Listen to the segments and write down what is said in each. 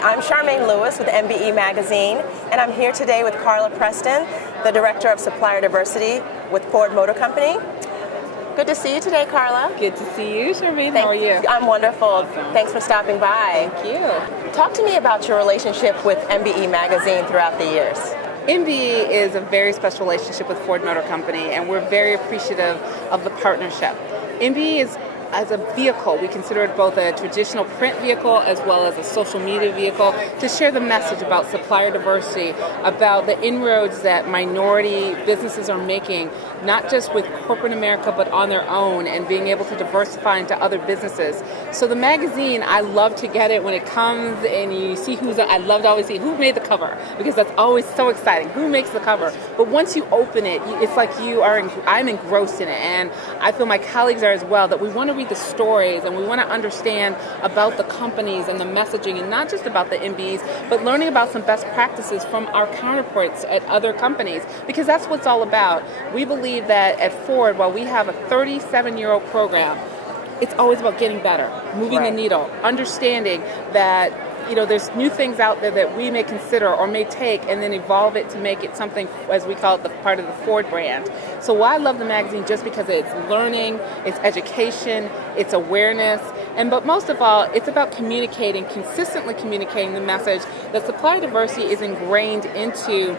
Hi, I'm Charmaine Lewis with MBE Magazine, and I'm here today with Carla Preston, the Director of Supplier Diversity with Ford Motor Company. Good to see you today, Carla. Good to see you, Charmaine. How are you? I'm wonderful. Awesome. Thanks for stopping by. Thank you. Talk to me about your relationship with MBE Magazine throughout the years. MBE is a very special relationship with Ford Motor Company, and we're very appreciative of the partnership. MBE is, as a vehicle, we consider it both a traditional print vehicle as well as a social media vehicle to share the message about supplier diversity, about the inroads that minority businesses are making, not just with corporate America, but on their own, and being able to diversify into other businesses. So the magazine, I love to get it when it comes and you see I love to always see who made the cover, because that's always so exciting. Who makes the cover? But once you open it, it's like I'm engrossed in it, and I feel my colleagues are as well, that we want to read the stories and we want to understand about the companies and the messaging, and not just about the MBEs, but learning about some best practices from our counterparts at other companies, because that's what it's all about. We believe that at Ford, while we have a 37-year-old program, it's always about getting better, moving the needle, understanding that there's new things out there that we may consider or may take and then evolve it to make it something, as we call it, the part of the Ford brand. So I love the magazine just because it's learning, it's education, it's awareness, but most of all, it's about consistently communicating the message that supplier diversity is ingrained into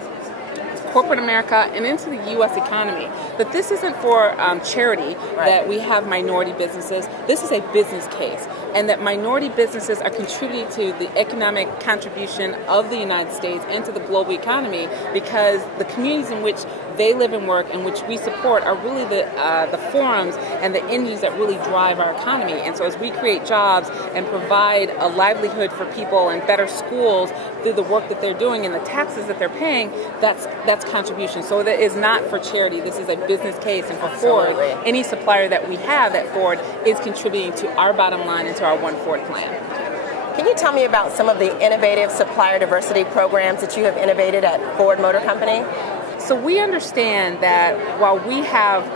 corporate America and into the U.S. economy. But this isn't for charity that we have minority businesses. This is a business case, and that minority businesses are contributing to the economic contribution of the United States and to the global economy, because the communities in which they live and work and which we support are really the forums and the engines that really drive our economy. And so as we create jobs and provide a livelihood for people and better schools through the work that they're doing and the taxes that they're paying, that's contribution. So that is not for charity. This is a business case, and for Ford, any supplier that we have at Ford is contributing to our bottom line and to our One Ford plan. Can you tell me about some of the innovative supplier diversity programs that you have innovated at Ford Motor Company? So we understand that while we have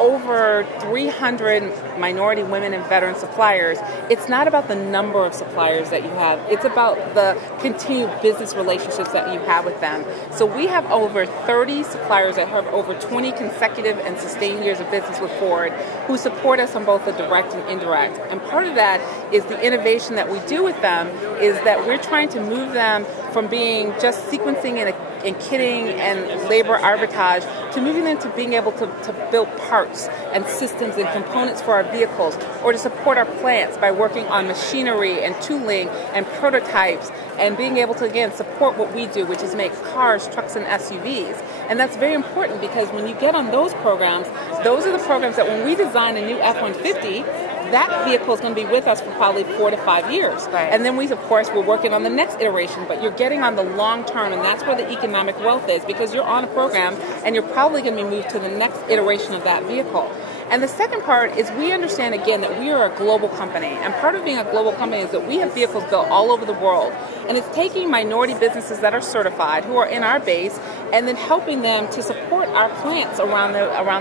over 300 minority women and veteran suppliers, it's not about the number of suppliers that you have. It's about the continued business relationships that you have with them. So we have over 30 suppliers that have over 20 consecutive and sustained years of business with Ford, who support us on both the direct and indirect. And part of that is the innovation that we do with them is that we're trying to move them from being just sequencing and kitting and labor arbitrage to moving them to being able to build parts and systems and components for our vehicles, or to support our plants by working on machinery and tooling and prototypes, and being able to, again, support what we do, which is make cars, trucks, and SUVs. And that's very important, because when you get on those programs, those are the programs that when we design a new F-150, that vehicle is going to be with us for probably 4 to 5 years. And then we're working on the next iteration, but you're getting on the long term, and that's where the economic wealth is, because you're on a program and you're probably going to be moved to the next iteration of that vehicle. And the second part is we understand, again, that we are a global company. And part of being a global company is that we have vehicles built all over the world. And it's taking minority businesses that are certified, who are in our base, and then helping them to support our plants around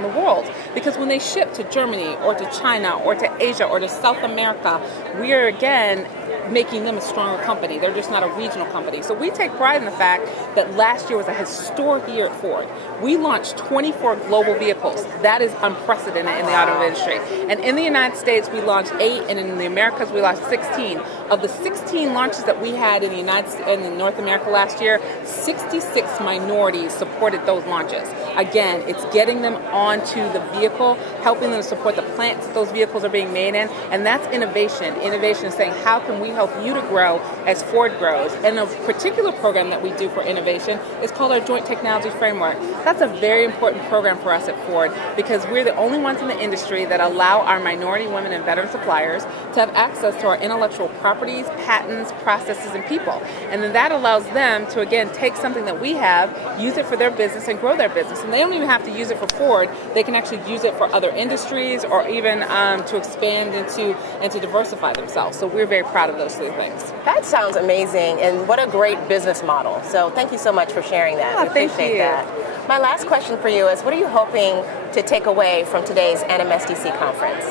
the world. Because when they ship to Germany or to China or to Asia or to South America, we are, again, making them a stronger company. They're just not a regional company. So we take pride in the fact that last year was a historic year at Ford. We launched 24 global vehicles. That is unprecedented in the automotive industry. And in the United States, we launched 8, and in the Americas, we launched 16. Of the 16 launches that we had in North America last year, 66 minorities supported those launches. Again, it's getting them onto the vehicle, helping them support the plants that those vehicles are being made in, and that's innovation. Innovation is saying, how can we help you to grow as Ford grows? And a particular program that we do for innovation is called our Joint Technology Framework. That's a very important program for us at Ford, because we're the only ones in the industry that allow our minority women and veteran suppliers to have access to our intellectual properties, patents, processes, and people. And then that allows them to, again, take something that we have, use it for their business, and grow their business. And they don't even have to use it for Ford. They can actually use it for other industries, or even to expand and to diversify themselves. So we're very proud of those three things. That sounds amazing, and what a great business model. So thank you so much for sharing that. Oh, I appreciate that. My last question for you is, what are you hoping to take away from today's NMSDC conference?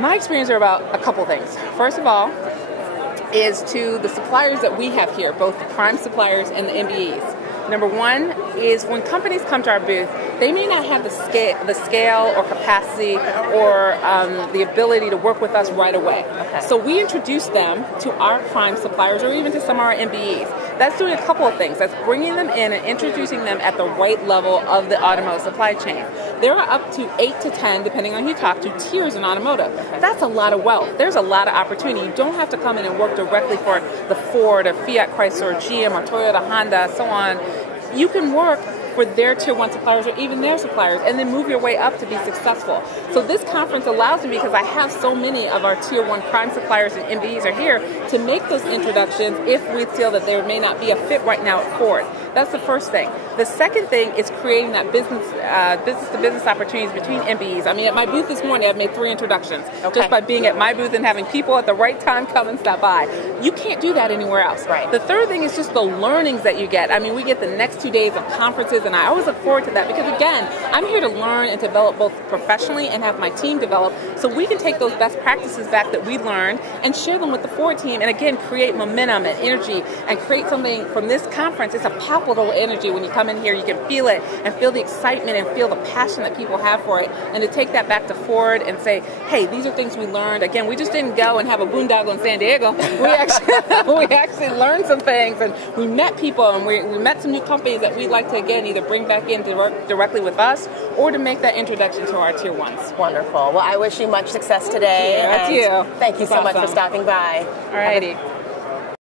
My experience are about a couple things. First of all, is to the suppliers that we have here, both the prime suppliers and the MBEs. Number one is when companies come to our booth, they may not have the scale or capacity or the ability to work with us right away. Okay. So we introduce them to our prime suppliers or even to some of our MBEs. That's doing a couple of things. That's bringing them in and introducing them at the right level of the automotive supply chain. There are up to 8 to 10, depending on who you talk to, tiers in automotive. Okay. That's a lot of wealth. There's a lot of opportunity. You don't have to come in and work directly for the Ford or Fiat Chrysler or GM or Toyota, Honda, so on. You can work for their tier 1 suppliers or even their suppliers and then move your way up to be successful. So this conference allows me, because I have so many of our tier 1 prime suppliers and MBEs are here, to make those introductions if we feel that there may not be a fit right now at Ford. That's the first thing. The second thing is creating that business-to-business opportunities between MBEs. I mean, at my booth this morning, I've made 3 introductions just by being at my booth and having people at the right time come and stop by. You can't do that anywhere else. Right. The third thing is just the learnings that you get. I mean, we get the next 2 days of conferences, and I always look forward to that because, again, I'm here to learn and develop both professionally and have my team develop so we can take those best practices back that we learned and share them with the Ford team and, again, create momentum and energy and create something from this conference. It's a palpable energy. When you come in here, you can feel it and feel the excitement and feel the passion that people have for it. And to take that back to Ford and say, hey, these are things we learned. Again, we just didn't go and have a boondoggle in San Diego. We actually learned some things, and we met people, and we met some new companies that we'd like to, again, either bring back in to work directly with us or to make that introduction to our tier 1s. Wonderful. Well, I wish you much success today. Yeah, that's you. Thank you so much for stopping by. All righty.